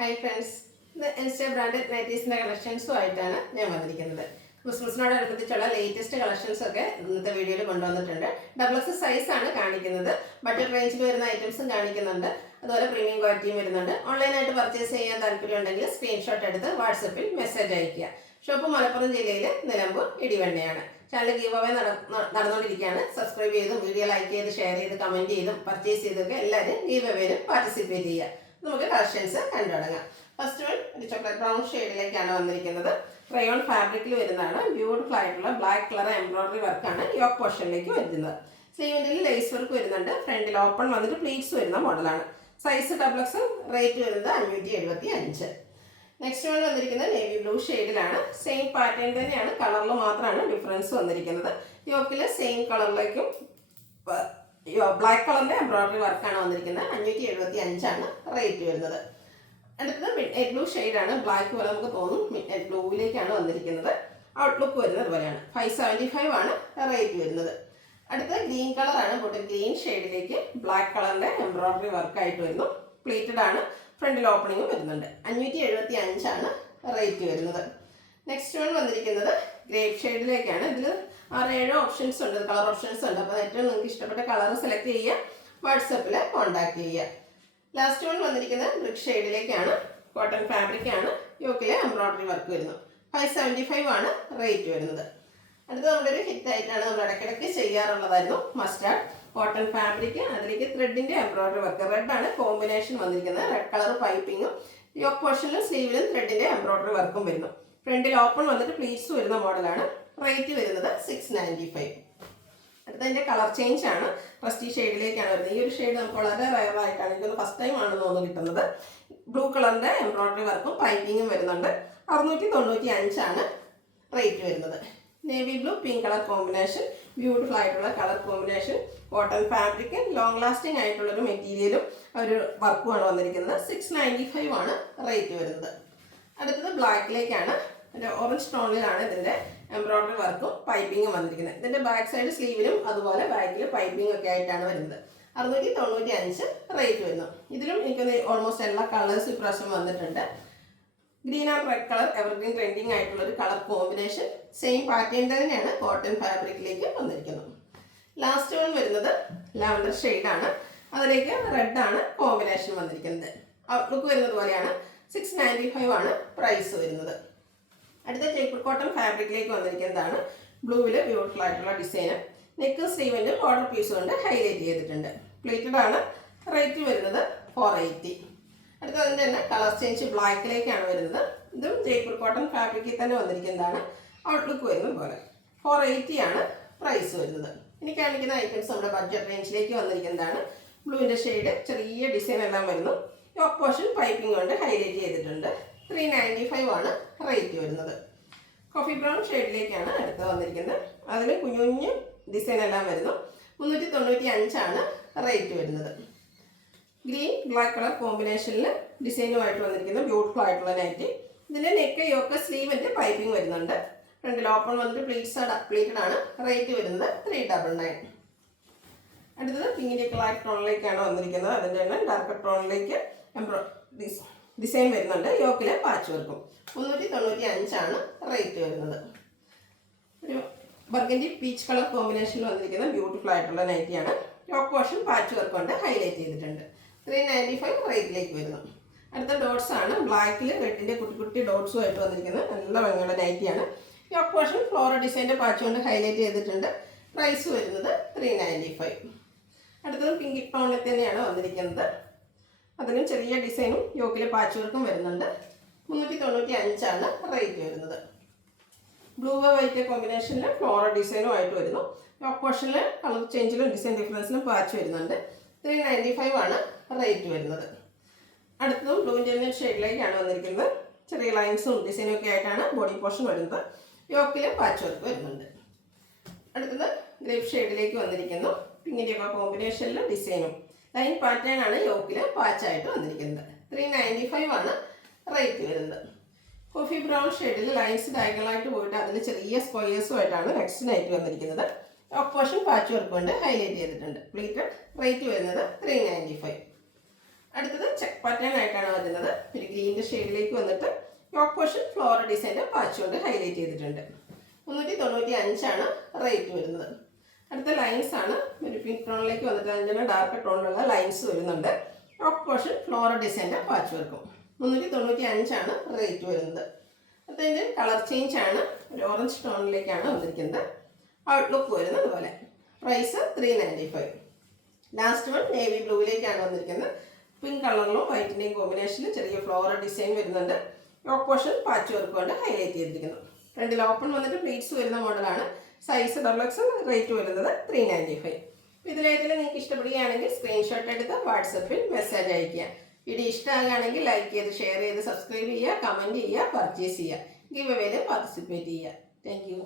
Hi friends, ഇത് insta branded നൈറ്റീസിൻ്റെ കളക്ഷൻസുമായിട്ടാണ് ഞാൻ വന്നിരിക്കുന്നത്. ക്രിസ്മസിനോടനുബന്ധിച്ചുള്ള ലേറ്റസ്റ്റ് കളക്ഷൻസ് ഒക്കെ ഇന്നത്തെ വീഡിയോയിൽ കൊണ്ടുവന്നിട്ടുണ്ട്. ഡബിൾസ് സൈസാണ് കാണിക്കുന്നത്. ബഡ്ജറ്റ് റേഞ്ചിൽ വരുന്ന ഐറ്റംസും കാണിക്കുന്നുണ്ട്. അതുപോലെ പ്രീമിയം ക്വാളിറ്റിയും വരുന്നുണ്ട്. ഓൺലൈനായിട്ട് പർച്ചേസ് ചെയ്യാൻ താല്പര്യമുണ്ടെങ്കിൽ സ്ക്രീൻഷോട്ട് എടുത്ത് വാട്സപ്പിൽ മെസ്സേജ് അയയ്ക്കുക. ഷോപ്പ് മലപ്പുറം ജില്ലയിൽ നിലമ്പൂർ ഇടിവണ്ണയാണ്. ചാനൽ ഗീവ് അവേ നടന്നുകൊണ്ടിരിക്കുകയാണ്. സബ്സ്ക്രൈബ് ചെയ്തും വീഡിയോ ലൈക്ക് ചെയ്ത് ഷെയർ ചെയ്ത് കമൻറ്റ് ചെയ്തും പർച്ചേസ് ചെയ്തൊക്കെ എല്ലാവരും ഗീവ് അവേയിലും പാർട്ടിസിപ്പേറ്റ് ചെയ്യുക. നമുക്ക് കളക്ഷൻസ് കണ്ടു തുടങ്ങാം. ഫസ്റ്റ് വൺ ഒരു ചോക്ലേറ്റ് ബ്രൗൺ ഷെയ്ഡിലേക്കാണ് വന്നിരിക്കുന്നത്. റയോൺ ഫാബ്രിക്കിൽ വരുന്നതാണ്. ബ്യൂട്ടിഫുൾ ആയിട്ടുള്ള ബ്ലാക്ക് കളർ എംബ്രോയിഡറി വർക്കാണ് യോക്ക് പോർഷനിലേക്ക് വരുന്നത്. സ്ലീവിൻ്റെ ലേസ് വർക്ക് വരുന്നുണ്ട്. ഫ്രണ്ടിൽ ഓപ്പൺ വന്നിട്ട് പ്ലീറ്റ്സ് വരുന്ന മോഡലാണ്. സൈസ് ഡബിൾസ്, റേറ്റ് വരുന്നത് 575. നെക്സ്റ്റ് വൺ വന്നിരിക്കുന്നത് നേവി ബ്ലൂ ഷെയ്ഡിലാണ്. സെയിം പാറ്റേൺ തന്നെയാണ്, കളറിൽ മാത്രമാണ് ഡിഫറൻസ് വന്നിരിക്കുന്നത്. യോക്കിൽ സെയിം കളറിലേക്കും ബ്ലാക്ക് കളറിൻ്റെ എംബ്രോയിഡറി വർക്കാണ് വന്നിരിക്കുന്നത്. 575 റേറ്റ് വരുന്നത്. അടുത്തത് മിഡ് നൈറ്റ് ബ്ലൂ ഷെയ്ഡാണ്. ബ്ലാക്ക് പോലെ നമുക്ക് തോന്നും. മിഡ് നൈറ്റ് ബ്ലൂവിലേക്കാണ് വന്നിരിക്കുന്നത്. ഔട്ട്ലുക്ക് വരുന്നത് പോലെയാണ്. 575 റേറ്റ് വരുന്നത്. അടുത്തത് ഗ്രീൻ കളറാണ്. ബോട്ടിൽ ഗ്രീൻ ഷെയ്ഡിലേക്ക് ബ്ലാക്ക് കളറിൻ്റെ എംബ്രോയിഡറി വർക്കായിട്ട് വരുന്നു. പ്ലേറ്റഡ് ആണ്. ഫ്രണ്ടിൽ ഓപ്പണിങ്ങും വരുന്നുണ്ട്. 575 റേറ്റ് വരുന്നത്. നെക്സ്റ്റ് വൺ വന്നിരിക്കുന്നത് ഗ്രേപ്പ് ഷെയ്ഡിലേക്കാണ്. ഇതിൽ 6-7 ഓപ്ഷൻസ് ഉണ്ട്, കളർ ഓപ്ഷൻസ് ഉണ്ട്. അപ്പോൾ ഏറ്റവും നിങ്ങൾക്ക് ഇഷ്ടപ്പെട്ട കളർ സെലക്ട് ചെയ്യുക, വാട്സപ്പിൽ കോൺടാക്ട് ചെയ്യുക. ലാസ്റ്റ് വൺ വന്നിരിക്കുന്നത് ബ്രിക്ക് ഷെയ്ഡിലേക്കാണ്. കോട്ടൺ ഫാബ്രിക് ആണ്. യോക്കിലെ എംബ്രോയിഡറി വർക്ക് വരുന്നു. 575 റേറ്റ് വരുന്നത്. അടുത്ത നമ്മുടെ ഒരു ഹിറ്റ് ആയിട്ടാണ് നമ്മൾ ഇടയ്ക്കിടയ്ക്ക് ചെയ്യാറുള്ളതായിരുന്നു. മസ്റ്റാർഡ് കോട്ടൺ ഫാബ്രിക്, അതിലേക്ക് ത്രെഡിൻ്റെ എംബ്രോയിഡറി വർക്ക്. റെഡ് ആണ് കോമ്പിനേഷൻ വന്നിരിക്കുന്നത്. റെഡ് കളർ പൈപ്പിങ്ങും യോക്ക് പോർഷനിലും സ്ലീവിലും ത്രെഡിൻ്റെ എംബ്രോയിഡറി വർക്കും വരുന്നു. ഫ്രണ്ടിൽ ഓപ്പൺ വന്നിട്ട് പ്ലീറ്റ്സ് വരുന്ന മോഡലാണ്. റേറ്റ് വരുന്നത് 695. അടുത്തതിൻ്റെ കളർ ചേഞ്ച് ആണ്. റസ്റ്റി ഷെയ്ഡിലേക്കാണ് വരുന്നത്. ഈ ഒരു ഷെയ്ഡ് നമുക്ക് വളരെ റയറായിട്ടാണ്, എനിക്കൊന്ന് ഫസ്റ്റ് ടൈം ആണെന്ന് തോന്നുന്നു കിട്ടുന്നത്. ബ്ലൂ കളറിൻ്റെ എംബ്രോയിഡറി വർക്കും പൈപ്പിങ്ങും വരുന്നുണ്ട്. 695 റേറ്റ് വരുന്നത്. Navy blue pink colour combination, beautiful ആയിട്ടുള്ള colour combination. Cotton fabric, long lasting ആയിട്ടുള്ളൊരു മെറ്റീരിയലും ഒരു വർക്കുമാണ് വന്നിരിക്കുന്നത്. 695 റേറ്റ് വരുന്നത്. അടുത്തത് ബ്ലാക്കിലേക്കാണ്. ഒരു ഓറഞ്ച് ടോണിലാണ് ഇതിൻ്റെ എംബ്രോയിഡറി വർക്കും പൈപ്പിങ്ങും വന്നിരിക്കുന്നത്. ഇതിൻ്റെ ബാക്ക് സൈഡ് സ്ലീവിലും അതുപോലെ ബാക്കിൽ പൈപ്പിംഗ് ഒക്കെ ആയിട്ടാണ് വരുന്നത്. 695 റേറ്റ് വരുന്നു. ഇതിലും എനിക്കൊന്ന് ഓൾമോസ്റ്റ് എല്ലാ കളേഴ്സും ഇപ്രാവശ്യം വന്നിട്ടുണ്ട്. Green and red colour evergreen trending ആയിട്ടുള്ളൊരു കളർ കോമ്പിനേഷൻ. സെയിം പാറ്റേൺ തന്നെയാണ് കോട്ടൺ ഫാബ്രിക്കിലേക്ക് വന്നിരിക്കുന്നത്. ലാസ്റ്റ് വൺ വരുന്നത് ലാവൻഡർ ഷെയ്ഡാണ്. അതിലേക്ക് റെഡ് ആണ് കോമ്പിനേഷൻ വന്നിരിക്കുന്നത്. ഔട്ട്ലുക്ക് വരുന്നത് പോലെയാണ്. 695 പ്രൈസ് വരുന്നത്. അടുത്ത ജയ്പൂർ കോട്ടൺ ഫാബ്രിക്കിലേക്ക് വന്നിരിക്കുന്നതാണ്. ബ്ലൂവിൽ ബ്യൂട്ടിഫുൾ ആയിട്ടുള്ള ഡിസൈന്. നെക്ക് സ്ലീവിൻ്റെ ബോർഡർ പീസ് കൊണ്ട് ഹൈലൈറ്റ് ചെയ്തിട്ടുണ്ട്. പ്ലേറ്റഡ് ആണ്. റേറ്റ് വരുന്നത് 480. അടുത്ത അതിൻ്റെ തന്നെ കളർ ചേഞ്ച് ബ്ലാക്കിലേക്കാണ് വരുന്നത്. ഇതും ജയ്പൂർ കോട്ടൺ ഫാബ്രിക്കിൽ തന്നെ വന്നിരിക്കുന്നതാണ്. ഔട്ട്ലുക്ക് വരുന്നത് പോലെ. 480 പ്രൈസ് വരുന്നത്. ഇനി കാണിക്കുന്ന ഐറ്റംസ് നമ്മുടെ ബഡ്ജറ്റ് റേഞ്ചിലേക്ക് വന്നിരിക്കുന്നതാണ്. ബ്ലൂവിൻ്റെ ഷെയ്ഡ് ചെറിയ ഡിസൈൻ എല്ലാം വരുന്നു. യോക്ക് പോർഷൻ പൈപ്പിംഗ് കൊണ്ട് ഹൈലൈറ്റ് ചെയ്തിട്ടുണ്ട്. 395 റേറ്റ് വരുന്നത്. കോഫി ബ്രൗൺ ഷെയ്ഡിലേക്കാണ് അടുത്ത് വന്നിരിക്കുന്നത്. അതിൽ കുഞ്ഞു കുഞ്ഞു ഡിസൈൻ എല്ലാം വരുന്നു. 395 റേറ്റ് വരുന്നത്. ഗ്രീൻ ബ്ലാക്ക് കളർ കോമ്പിനേഷനിൽ ഡിസൈനുമായിട്ട് വന്നിരിക്കുന്ന ബ്യൂട്ടിഫുൾ ആയിട്ടുള്ള നൈറ്റി. ഇതിൻ്റെ നെക്ക് യോക്ക് സ്ലീവിൻ്റെ പൈപ്പിംഗ് വരുന്നുണ്ട്. ഫ്രണ്ടിൽ ഓപ്പൺ വന്നിട്ട് പ്ലേറ്റഡ് ആണ്. റേറ്റ് വരുന്നത് 399. അടുത്തത് പിങ്കിൻ്റെ ബ്ലാക്ക് ടോണിലേക്കാണ് വന്നിരിക്കുന്നത്. അതിൻ്റെ തന്നെ ഡാർക്ക് ടോണിലേക്ക് ഡിസൈൻ വരുന്നുണ്ട്. യോക്കിലെ പാച്ച് വർക്കും. 395 റേറ്റ് വരുന്നത്. ഒരു ബർഗൻഡി പീച്ച് കളർ കോമ്പിനേഷനിൽ വന്നിരിക്കുന്ന ബ്യൂട്ടിഫുൾ ആയിട്ടുള്ള നൈറ്റിയാണ്. യോക്ക് പോർഷൻ പാച്ച് വർക്ക് കൊണ്ട് ഹൈലൈറ്റ് ചെയ്തിട്ടുണ്ട്. 395 റേറ്റിലേക്ക് വരുന്നു. അടുത്ത ഡോട്ട്സ് ആണ്. ബ്ലാക്കിൽ റെഡിൻ്റെ കുട്ടി കുട്ടി ഡോട്ട്സുമായിട്ട് വന്നിരിക്കുന്നത് നല്ല ഭംഗിയുള്ള നൈറ്റിയാണ്. യോക്ക് പോർഷൻ ഫ്ലോറൽ ഡിസൈൻ്റെ പാച്ച് കൊണ്ട് ഹൈലൈറ്റ് ചെയ്തിട്ടുണ്ട്. പ്രൈസ് വരുന്നത് 395. അടുത്തത് പിങ്ക് ടോണിൽ തന്നെയാണ് വന്നിരിക്കുന്നത്. അതിനും ചെറിയ ഡിസൈനും യോക്കിലെ പാച്ച് വർക്കും വരുന്നുണ്ട്. 395 റേറ്റ് വരുന്നത്. ബ്ലൂ വൈറ്റ് കോമ്പിനേഷനിൽ ഫ്ലോറൽ ഡിസൈനും ആയിട്ട് വരുന്നു. യോക്ക് പോർഷനിൽ കളർ ചേഞ്ചിലും ഡിസൈൻ ഡിഫറൻസിലും പാച്ച് വരുന്നുണ്ട്. 395 റേറ്റ് വരുന്നത്. അടുത്തതും ബ്ലൂ ഇന്ത്യൻ ഷെയ്ഡിലേക്കാണ് വന്നിരിക്കുന്നത്. ചെറിയ ലൈൻസും ഡിസൈനും ഒക്കെ ആയിട്ടാണ് ബോഡി പോർഷൻ വരുന്നത്. യോക്കിൽ പാച്ച് വർക്ക് വരുന്നുണ്ട്. അടുത്തത് ഗ്രേപ്പ് ഷെയ്ഡിലേക്ക് വന്നിരിക്കുന്നു. പിങ്കിൻ്റെ ഒക്കെ കോമ്പിനേഷനിൽ ഡിസൈനും ലൈൻ പാറ്റേൺ ആണ് യോക്കിൽ പാച്ചായിട്ട് വന്നിരിക്കുന്നത്. 395 റേറ്റ് വരുന്നത്. കോഫി ബ്രൗൺ ഷെയ്ഡിൽ ലൈൻസ് ഡയഗണലായിട്ട് പോയിട്ട് അതിൽ ചെറിയ സ്ക്വയേഴ്സുമായിട്ടാണ് നെക്സ്റ്റ് നൈറ്റ് വന്നിരിക്കുന്നത്. യോക്ക് പോർഷൻ പാച്ച് വർക്ക് കൊണ്ട് ഹൈലൈറ്റ് ചെയ്തിട്ടുണ്ട്. പ്ലേറ്റഡ്. റേറ്റ് വരുന്നത് 395. അടുത്തത് ചെക്ക് പാറ്റേൺ ആയിട്ടാണ് വരുന്നത്. ഒരു ഗ്രീൻ്റെ ഷെയ്ഡിലേക്ക് വന്നിട്ട് യോക്ക് പോർഷൻ ഫ്ലോറൽ ഡിസൈൻ്റെ പാച്ച് കൊണ്ട് ഹൈലൈറ്റ് ചെയ്തിട്ടുണ്ട്. 395 റേറ്റ് വരുന്നത്. അടുത്ത ലൈൻസ് ആണ്. ഒരു പിങ്ക് ടോണിലേക്ക് വന്നിട്ട് അതിൻ്റെ ഡാർക്ക് ടോണിലുള്ള ലൈൻസ് വരുന്നുണ്ട്. യോക്ക് പോർഷൻ ഫ്ലോറൽ ഡിസൈൻ്റെ പാച്ച് വർക്കും. 395 റേറ്റ് വരുന്നത്. അതിൻ്റെ കളർ ചേഞ്ച് ആണ്. ഒരു ഓറഞ്ച് ടോണിലേക്കാണ് വന്നിരിക്കുന്നത്. ഔട്ട്ലുക്ക് വരുന്നത് അതുപോലെ. പ്രൈസ് 395. ലാസ്റ്റ് വൺ നേവി ബ്ലൂവിലേക്കാണ് വന്നിരിക്കുന്നത്. പിങ്ക് കളറിലും വൈറ്റിൻ്റെയും കോമ്പിനേഷനിൽ ചെറിയ ഫ്ലോറൽ ഡിസൈൻ വരുന്നുണ്ട്. യോക്ക് പോർഷൻ പാച്ച് വർക്ക് കൊണ്ട് ഹൈലൈറ്റ് ചെയ്തിരിക്കുന്നു. ഫ്രണ്ടിൽ ഓപ്പൺ വന്നിട്ട് പ്ലീറ്റ്സ് വരുന്ന മോഡലാണ്. Size XXL. റേറ്റ് വരുന്നത് 395. ഇതിലേതെങ്കിലും നിങ്ങൾക്ക് ഇഷ്ടപ്പെടുകയാണെങ്കിൽ സ്ക്രീൻഷോട്ട് എടുത്ത് വാട്സപ്പിൽ മെസ്സേജ് അയയ്ക്കുക. വീഡിയോ ഇഷ്ടമാകുകയാണെങ്കിൽ ലൈക്ക് ചെയ്ത് ഷെയർ ചെയ്ത് സബ്സ്ക്രൈബ് ചെയ്യുക, കമൻറ്റ് ചെയ്യുക, പർച്ചേസ് ചെയ്യുക, ഗിവ് അവേയിൽ പാർട്ടിസിപ്പേറ്റ് ചെയ്യുക. Thank you.